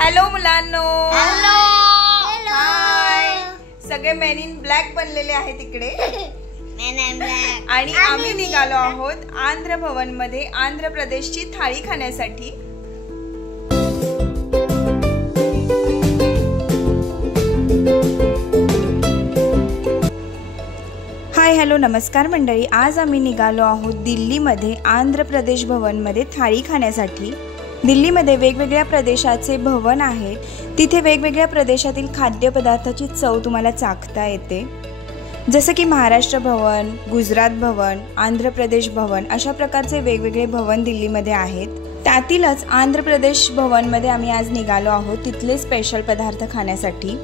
Hello मुलांनो, hello hi. सगळे main in black बनलेले आहेत इकडे आणि आम्ही निघालो आहोत आंध्र भवन मध्ये आंध्र प्रदेशची थाळी खाण्यासाठी. हाय हॅलो नमस्कार मंडळी. आज आम्ही निघालो आहोत दिल्लीमध्ये आंध्र प्रदेश भवनमध्ये थाळी खाण्यासाठी. दिल्लीमध्ये वेगवेगळ्या प्रदेशाचे भवन आहेत. तिथे वेगवेगळ्या प्रदेशातील खाद्यपदार्थाची चव तुम्हाला चाखता येते. जसं की महाराष्ट्र भवन, गुजरात भवन, आंध्र प्रदेश भवन अशा प्रकारचे वेगवेगळे भवन दिल्लीमध्ये आहेत. त्यातीलच आंध्र प्रदेश भवनमध्ये आम्ही आज निघालो आहोत तिथले स्पेशल पदार्थ खाण्यासाठी.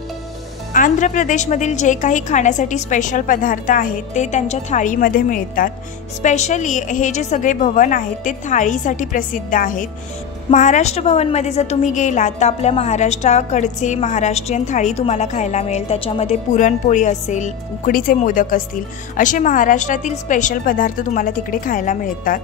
आंध्र प्रदेशमधील जे काही खाण्यासाठी स्पेशल पदार्थ आहेत ते त्यांच्या थाळीमध्ये मिळतात. स्पेशली हे जे सगळे भवन आहेत ते थाळीसाठी प्रसिद्ध आहेत. महाराष्ट्र भवनमध्ये जर तुम्ही गेलात तर आपल्या महाराष्ट्राकडचे महाराष्ट्रीयन थाळी तुम्हाला खायला मिळेल. त्याच्यामध्ये पुरणपोळी असेल, उकडीचे मोदक असतील, असे महाराष्ट्रातील स्पेशल पदार्थ तुम्हाला तिकडे खायला मिळतात.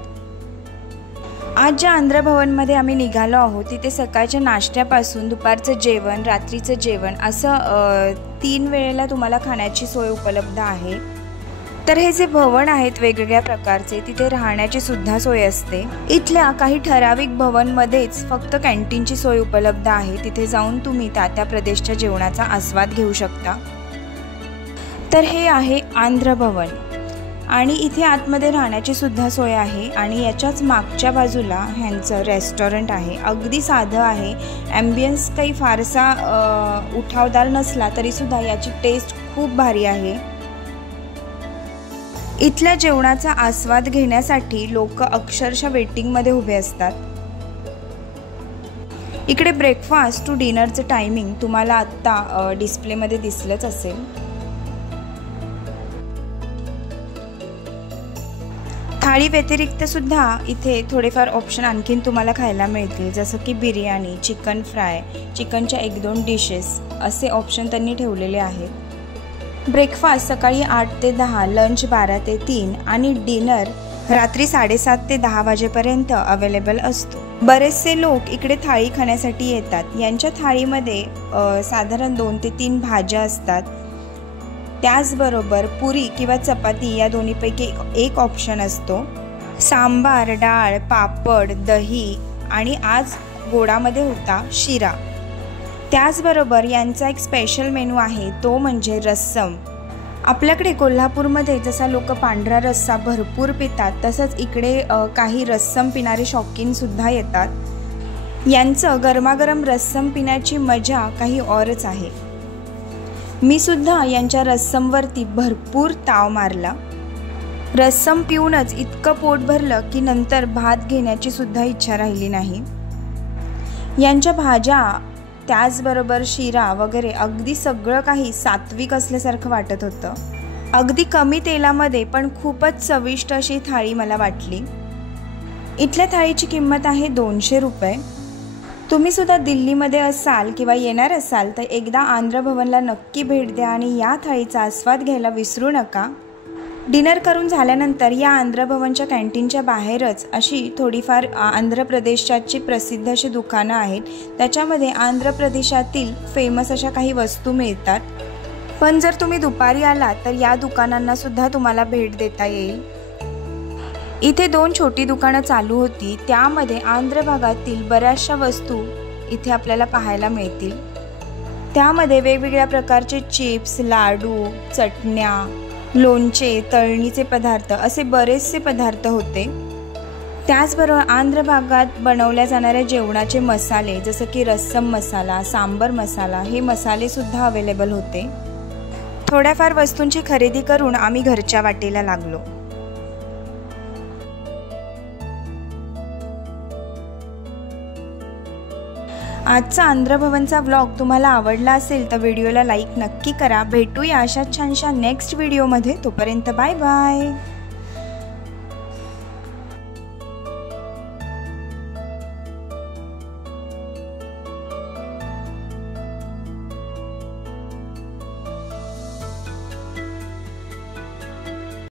आज ज्या आंध्र भवनमध्ये आम्ही निघालो आहोत तिथे सकाळच्या नाश्त्यापासून दुपारचं जेवण, रात्रीचं जेवण असं 3 वेळेला तुम्हाला खाण्याची सोय उपलब्ध आहे. तर हे जे भवन आहेत वेगवेगळ्या प्रकारचे तिथे राहण्याची सुद्धा सोय असते. इथल्या काही ठराविक भवनमध्येच फक्त कॅन्टीनची सोय उपलब्ध आहे. तिथे जाऊन तुम्ही त्या प्रदेशच्या जेवणाचा आस्वाद घेऊ शकता. तर हे आहे आंध्र भवन आणि इथे आतमध्ये राहण्याची सुद्धा सोय आहे. आणि याच्याच मागच्या बाजूला ह्यांचं रेस्टॉरंट आहे. अगदी साधं आहे. ॲम्बियन्स काही फारसा उठावदार नसला तरीसुद्धा याची टेस्ट खूप भारी आहे. इथल्या जेवणाचा आस्वाद घेण्यासाठी लोक अक्षरशः वेटिंगमध्ये उभे असतात. इकडे ब्रेकफास्ट टू डिनरचं टायमिंग तुम्हाला आत्ता डिस्प्लेमध्ये दिसलंच असेल. थाळी व्यतिरिक्त सुद्धा इथे थोडेफार ऑप्शन आणखीन तुम्हाला खायला मिळतील. जसं की बिर्याणी, चिकन फ्राय, चिकनच्या 1-2 डिशेस असे ऑप्शन त्यांनी ठेवलेले आहेत. ब्रेकफास्ट सकाळी 8 ते 10, लंच 12 ते 3 आणि डिनर रात्री 7:30 ते 10 वाजेपर्यंत अवेलेबल असतो. बरेचसे लोक इकडे थाळी खाण्यासाठी येतात. यांच्या थाळीमध्ये साधारण 2 ते 3 भाज्या असतात. त्याचबरोबर पुरी किंवा चपाती या दोन्हीपैकी एक ऑप्शन असतो. सांबार, डाळ, पापड, दही आणि आज गोडामध्ये होता शिरा. त्याचबरोबर यांचा एक स्पेशल मेनू आहे तो म्हणजे रस्सम. आपल्याकडे कोल्हापूरमध्ये जसा लोक पांढरा रस्सा भरपूर पितात तसंच इकडे काही रस्सम पिणारे शौकीनसुद्धा येतात. यांचं गरमागरम रस्सम पिण्याची मजा काही औरच आहे. मी सुद्धा यांच्या रस्समवरती भरपूर ताव मारला. रस्सम पिऊनच इतकं पोट भरलं की नंतर भात घेण्याची सुद्धा इच्छा राहिली नाही. यांच्या भाज्या त्याचबरोबर शिरा वगैरे अगदी सगळं काही सात्विक असल्यासारखं वाटत होतं. अगदी कमी तेलामध्ये पण खूपच चविष्ट अशी थाळी मला वाटली. इथल्या थाळीची किंमत आहे 200 रुपये. तुम्ही सुद्धा दिल्लीमध्ये असाल किंवा येणार असाल तर एकदा आंध्र भवनला नक्की भेट द्या आणि या थाळीचा आस्वाद घ्यायला विसरू नका. डिनर करून झाल्यानंतर या आंध्र भवनच्या कॅन्टीनच्या बाहेरच अशी थोडीफार आंध्र प्रदेशाची प्रसिद्ध अशी दुकानं आहेत. त्याच्यामध्ये आंध्र प्रदेशातील फेमस अशा काही वस्तू मिळतात. पण जर तुम्ही दुपारी आलात तर या दुकानांना सुद्धा तुम्हाला भेट देता येईल. इथे 2 छोटी दुकानं चालू होती. त्यामध्ये आंध्र भागातील बऱ्याचशा वस्तू इथे आपल्याला पाहायला मिळतील. त्यामध्ये वेगवेगळ्या प्रकारचे चिप्स, लाडू, चटण्या, लोणचे, तळणीचे पदार्थ असे बरेचसे पदार्थ होते. त्याचबरोबर आंध्र भागात बनवल्या जाणाऱ्या जेवणाचे मसाले जसं की रस्सम मसाला, सांबर मसाला हे मसालेसुद्धा अवेलेबल होते. थोड्याफार वस्तूंची खरेदी करून आम्ही घरच्या वाटेला लागलो. आजचा आंध्र भवनचा व्लॉग तुम्हाला आवडला असेल तर व्हिडिओला लाईक नक्की करा. भेटूया अशा छानशा नेक्स्ट व्हिडिओमध्ये. तोपर्यंत बाय बाय.